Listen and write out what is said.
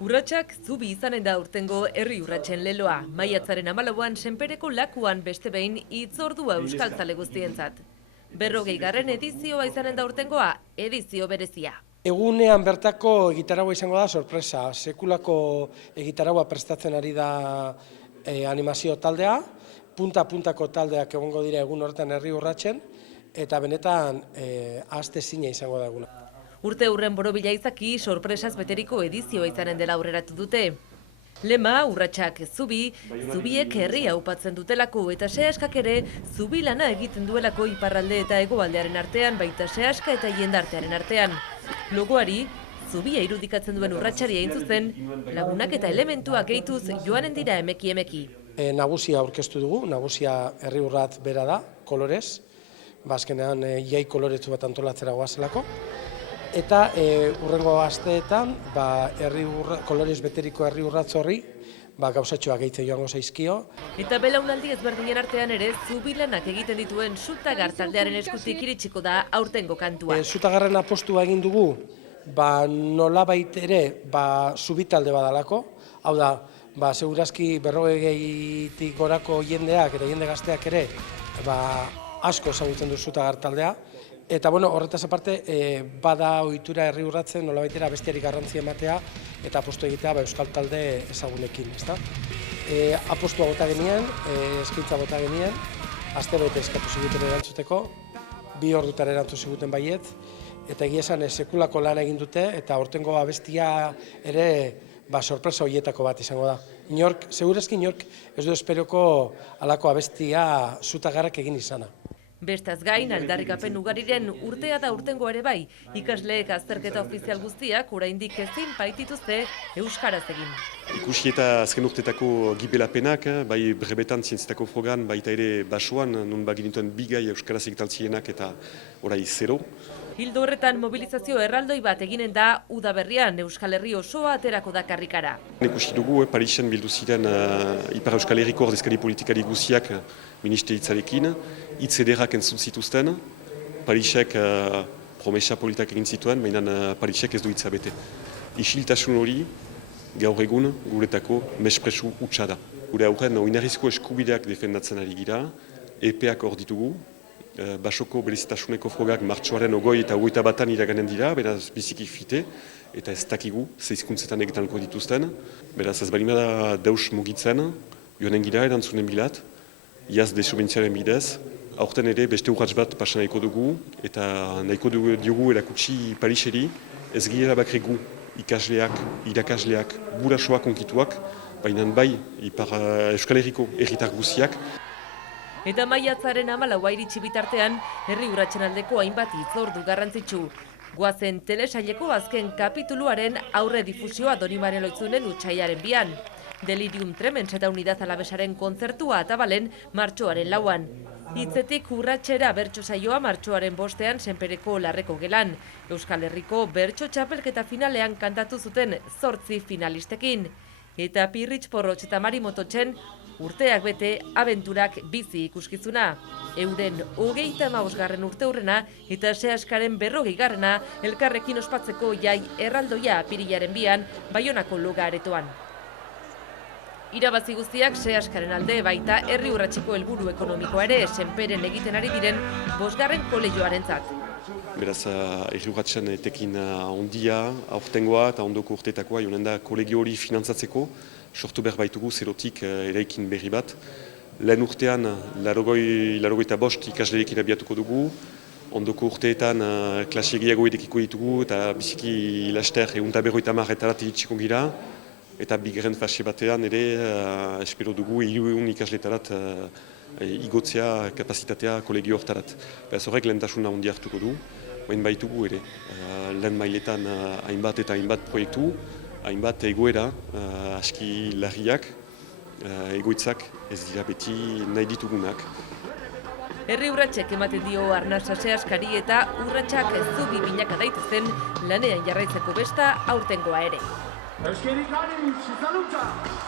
Urratsak zubi izanen da urtengo herri urratsen leloa. Maiatzaren 14an Senpereko lakuan beste behin hitzordua euskaltzale guztientzat. 40. edizioa izanen da urtengoa, edizio berezia. Egunean bertako egitaraua izango da sorpresa. Sekulako egitaraua prestatzen ari da animazio taldea, punta-puntako taldeak egongo dira egun horretan herri urratsen, eta benetan ahaztezina izango da eguna. Urte hurren borobila izaki sorpresaz beteriko edizioa izanen dela aurreratu dute. Lema, urratsak zubi, zubiek herria upatzen dutelako eta sehaskak ere zubi lana egiten duelako iparralde eta hegoaldearen artean, baita sehaska eta jendartearen artean. Logoari, zubia irudikatzen duen urratsari egin zuzen, lagunak eta elementuak gehituz joanen dira emeki-emeki. Nagusia aurkeztu dugu, nagusia herri urrat bera da, kolorez, azkenean jai koloretsu bat antolatzera goazelako. Eta hurrengo asteetan kolorez beteriko herri urratz horri gauzatxoak gehitzen joango zaizkio. Eta belaunaldi ezberdinen artean ere zubilanak egiten dituen Zutagar taldearen eskutik iritsiko da aurtengo kantua. Zutagarren apostua egin dugu, nolabait ere zubitalde badalako, hau da, segurazki 40tik gorako jendeak eta jende gazteak ere asko ezagutzen du Zutagar taldea. Eta horretaz aparte, bada ohitura herri urratzen nolabaitera bestiari garrantzi ematea eta apostu egitea euskal talde ezagunekin. Apostua bota genien, eskaintza bota genien, astebete eskatu ziguten erantzuteko, 2 ordutara erantzun ziguten baiet, eta egia esan sekulako lana egin dute eta aurtengo abestia ere sorpresa horietako bat izango da. Segurazki inork ez du esperoko halako abestia Zutagarrak egin izana. Bestaz gain, aldarrikapen ugariren urtea da urtengo ere bai, ikasleek azterketa ofizial guztiak oraindik ezin baitituzte euskaraz egin. Ikusi eta azken urtetako gibelapenak, bai brebetan zientzietako frogan, baita ere basoan, nun baginituen bigai euskaraz egitaltzienak eta orai 0. Hildo horretan mobilizazio erraldoi bat eginen da udaberrian Euskal Herri osoa aterako da karrikara. Ikusi dugu, Parisen bildu ziren Ipar Euskal Herriko ordezkari politikari guziak ministeritzarekin, hitz ederrak entzun zituzten, Parisek promesa politak egin zituen, baina Parisek ez du hitza bete. Isiltasun hori, gaur egun guretako mespresu hutsa da. Gure aurren oinarrizko eskubideak defendatzen ari gira, epeak hor ditugu, basoko berezitasuneko frogak martxoaren 20 eta 21 iraganen dira, beraz biziki fite, eta ez dakigu, 6 hizkuntzetan egitanko dituzten. Beraz ez balima da deus mugitzen, joanen gira erantzunen bilat, iaz desubentziaren bidez, aurten ere beste urrats bat pasa nahiko dugu, eta nahiko dugu erakutsi Pariseri, ez girela bakrigu ikasleak, irakasleak, burasoak onkituak, baina bai Ipar Euskal Herriko herritar guziak. Eta maiatzaren 14a iritsi bitartean, herri urratsen aldeko hainbat hitzordu garrantzitsu. Goazen telesaileko azken kapituluaren aurre difusioa Donibane Loitzunen utsailaren 2an. Delirium Tremens eta Unidad Alavesaren kontzertua atabalen martxoaren 4an. Hitzetik urratsera bertso saioa martxoaren 5ean Senpereko Larreko gelan. Euskal Herriko bertso txapelketa finalean kantatu zuten 8 finalistekin. Eta Pirritx Porrotx eta Mari Mototxen urteak bete abenturak bizi ikuskizuna. Euren 35. urte hurrena eta sehaskaren 40. elkarrekin ospatzeko jai erraldoia apirilaren 2an Baionako Loga aretoan. Irabazi guztiak sehaskaren alde baita herri urratseko helburu ekonomikoa ere Senperen egiten ari diren 5. kolegioarentzat. Beraz, herri urratsen etekin ondia, aurtengoa eta ondoko urteetakoa joanen da kolegio hori finantzatzeko, sortu behar baitugu zerotik eraikin berri bat. Lehen urtean, 85 ikasleekin abiatuko dugu, ondoko urteetan klase gehiago edekiko ditugu eta biziki laster 150 etarat iritsiko gira, eta bigarren fase batean ere espero dugu 300 ikasletarat igotzea kapazitatea kolegio hortarat. Beraz horrek lehentasuna ondia hartuko du, bain baitugu ere. Lehen mailetan hainbat eta hainbat proiektu, hainbat egoera aski larriak, egoitzak ez dira beti nahi ditugunak. Herri urratsek ematen dio arnasa sehaskari eta urratsak zubi binaka daitezen lanean jarraitzeko besta aurtengoa ere.